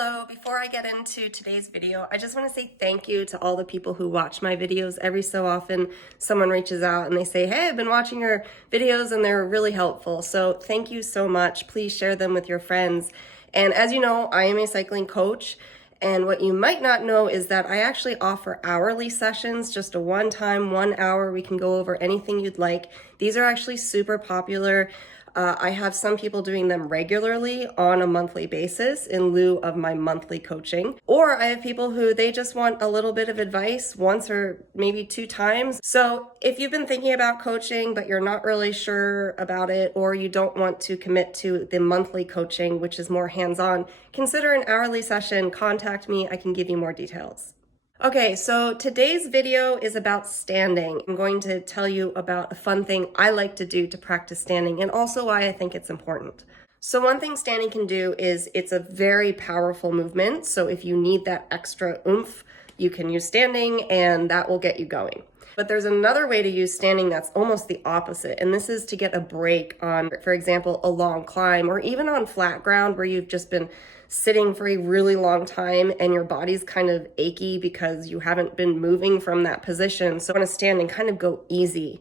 Hello, before I get into today's video, I just want to say thank you to all the people who watch my videos. Every so often someone reaches out and they say, hey, I've been watching your videos and they're really helpful. So thank you so much. Please share them with your friends. And as you know, I am a cycling coach. And what you might not know is that I actually offer hourly sessions, just a one-time, 1 hour. We can go over anything you'd like. These are actually super popular. I have some people doing them regularly on a monthly basis in lieu of my monthly coaching. Or I have people who they just want a little bit of advice once or maybe 2 times. So if you've been thinking about coaching, but you're not really sure about it, or you don't want to commit to the monthly coaching, which is more hands-on, consider an hourly session. Contact me. I can give you more details. Okay, so today's video is about standing. I'm going to tell you about a fun thing I like to do to practice standing and also why I think it's important. So one thing standing can do is it's a very powerful movement. So if you need that extra oomph, you can use standing and that will get you going. But there's another way to use standing that's almost the opposite. And this is to get a break on, for example, a long climb or even on flat ground where you've just been sitting for a really long time and your body's kind of achy because you haven't been moving from that position. So you want to stand and kind of go easy.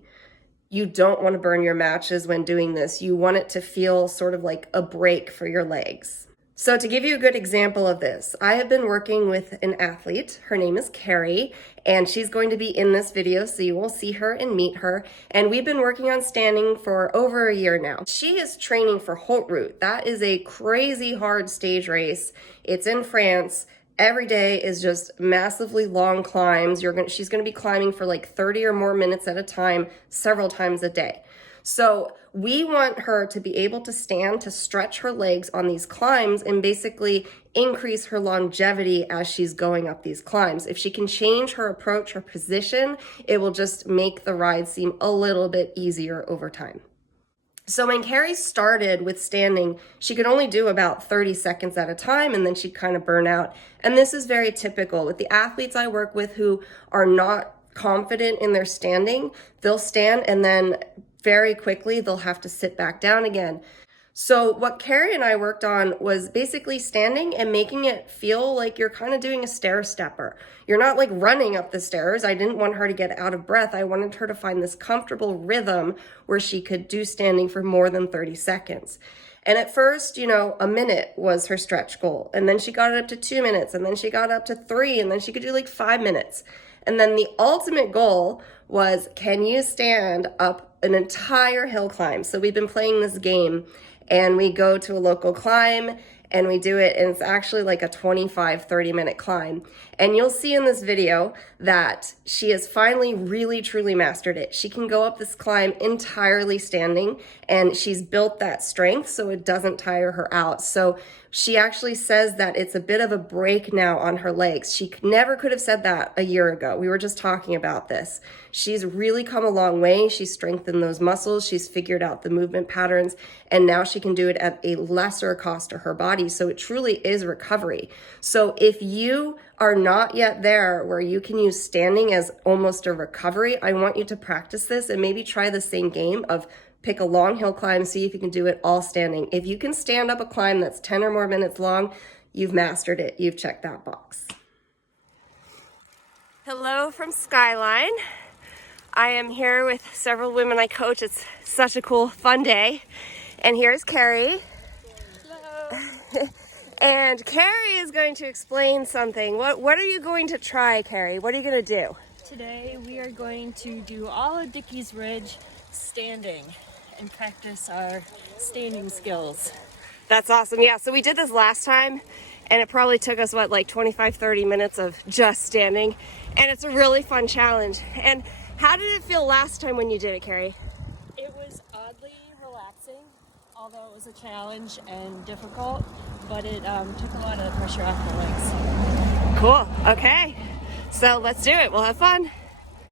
You don't want to burn your matches when doing this. You want it to feel sort of like a break for your legs. So to give you a good example of this, I have been working with an athlete. Her name is Kari, and she's going to be in this video, so you will see her and meet her. And we've been working on standing for over a year now. She is training for Haute Route. That is a crazy hard stage race. It's in France. Every day is just massively long climbs. She's going to be climbing for like 30 or more minutes at a time, several times a day. So we want her to be able to stand, to stretch her legs on these climbs and basically increase her longevity as she's going up these climbs. If she can change her approach, her position, it will just make the ride seem a little bit easier over time. So when Kari started with standing, she could only do about 30 seconds at a time and then she'd kind of burn out. And this is very typical with the athletes I work with who are not confident in their standing. They'll stand and then very quickly they'll have to sit back down again. So what Kari and I worked on was basically standing and making it feel like you're kind of doing a stair stepper. You're not like running up the stairs. I didn't want her to get out of breath. I wanted her to find this comfortable rhythm where she could do standing for more than 30 seconds. And at first, a minute was her stretch goal. And then she got it up to 2 minutes. And then she got up to 3. And then she could do like 5 minutes. And then the ultimate goal was, can you stand up an entire hill climb? So we've been playing this game and we go to a local climb and we do it, and it's actually like a 25-30 minute climb. And you'll see in this video that she has finally really truly mastered it. She can go up this climb entirely standing, and she's built that strength so it doesn't tire her out. So she actually says that it's a bit of a break now on her legs. She never could have said that a year ago. We were just talking about this. She's really come a long way. She's strengthened those muscles. She's figured out the movement patterns, and now she can do it at a lesser cost to her body. So it truly is recovery. So if you are not yet there where you can use standing as almost a recovery, I want you to practice this and maybe try the same game of pick a long hill climb, see if you can do it all standing. If you can stand up a climb that's 10 or more minutes long, you've mastered it. You've checked that box. Hello from Skyline. I am here with several women I coach. It's such a cool, fun day. And here's Kari. Hello. And Kari is going to explain something. What are you going to try, Kari? What are you going to do? Today we are going to do all of Dickey's Ridge standing and practice our standing skills. That's awesome. Yeah, so we did this last time and it probably took us, like 25-30 minutes of just standing. And it's a really fun challenge. And how did it feel last time when you did it, Kari? It was oddly relaxing, although it was a challenge and difficult, but it took a lot of the pressure off my legs. Cool. Okay. So let's do it. We'll have fun.